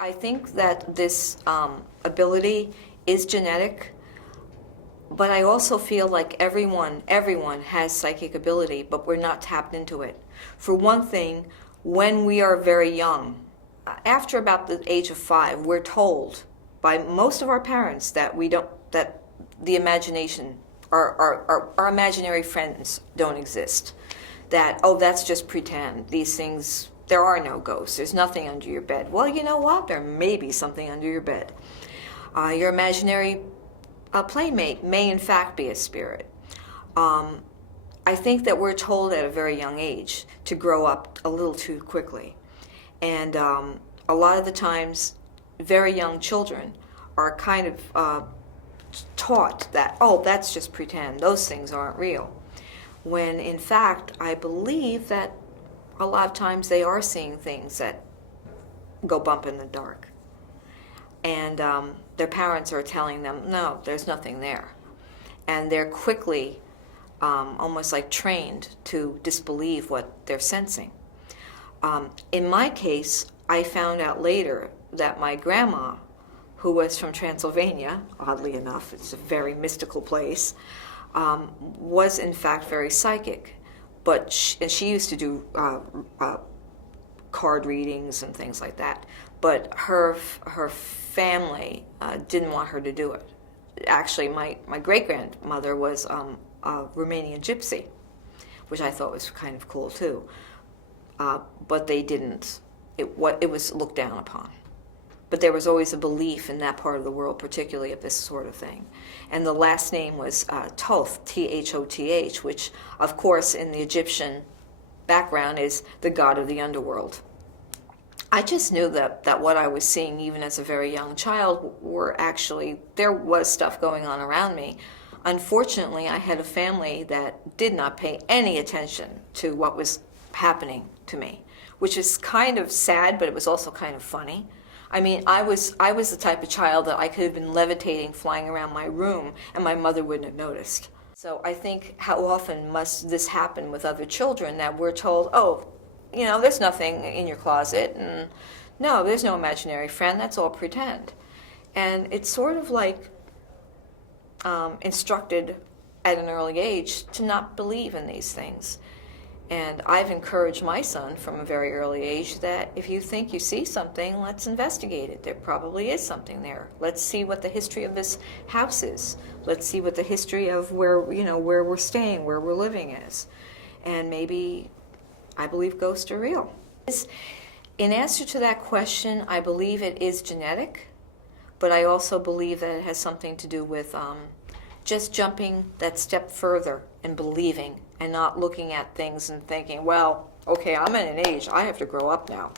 I think that this ability is genetic, but I also feel like everyone has psychic ability, but we're not tapped into it. For one thing, when we are very young, after about the age of 5, we're told by most of our parents that that the imagination, our imaginary friends don't exist. That, oh, that's just pretend. These things, there are no ghosts. There's nothing under your bed. Well, you know what? There may be something under your bed. Your imaginary playmate may in fact be a spirit. I think that we're told at a very young age to grow up a little too quickly. And a lot of the times, very young children are kind of taught that, oh, that's just pretend. Those things aren't real. When in fact, I believe that a lot of times they are seeing things that go bump in the dark. And their parents are telling them, no, there's nothing there. And they're quickly almost like trained to disbelieve what they're sensing. In my case, I found out later that my grandma, who was from Transylvania, oddly enough, it's a very mystical place, was in fact very psychic. But she used to do card readings and things like that. But her family didn't want her to do it. Actually, my great-grandmother was a Romanian gypsy, which I thought was kind of cool too. But they didn't. It was looked down upon. But there was always a belief in that part of the world, particularly of this sort of thing. And the last name was Thoth, T-H-O-T-H, which, of course, in the Egyptian background is the god of the underworld. I just knew that what I was seeing, even as a very young child, there was stuff going on around me. Unfortunately, I had a family that did not pay any attention to what was happening to me, which is kind of sad, but it was also kind of funny. I mean, I was the type of child that I could have been levitating, flying around my room, and my mother wouldn't have noticed. So I think, how often must this happen with other children, that we're told, oh, you know, there's nothing in your closet, and no, there's no imaginary friend, that's all pretend. And it's sort of like instructed at an early age to not believe in these things. And I've encouraged my son from a very early age that if you think you see something, let's investigate it. There probably is something there. Let's see what the history of this house is. Let's see what the history of where we're staying, where we're living is. And maybe I believe ghosts are real. In answer to that question, I believe it is genetic, but I also believe that it has something to do with just jumping that step further and believing, and not looking at things and thinking, well, okay, I'm at an age, I have to grow up now.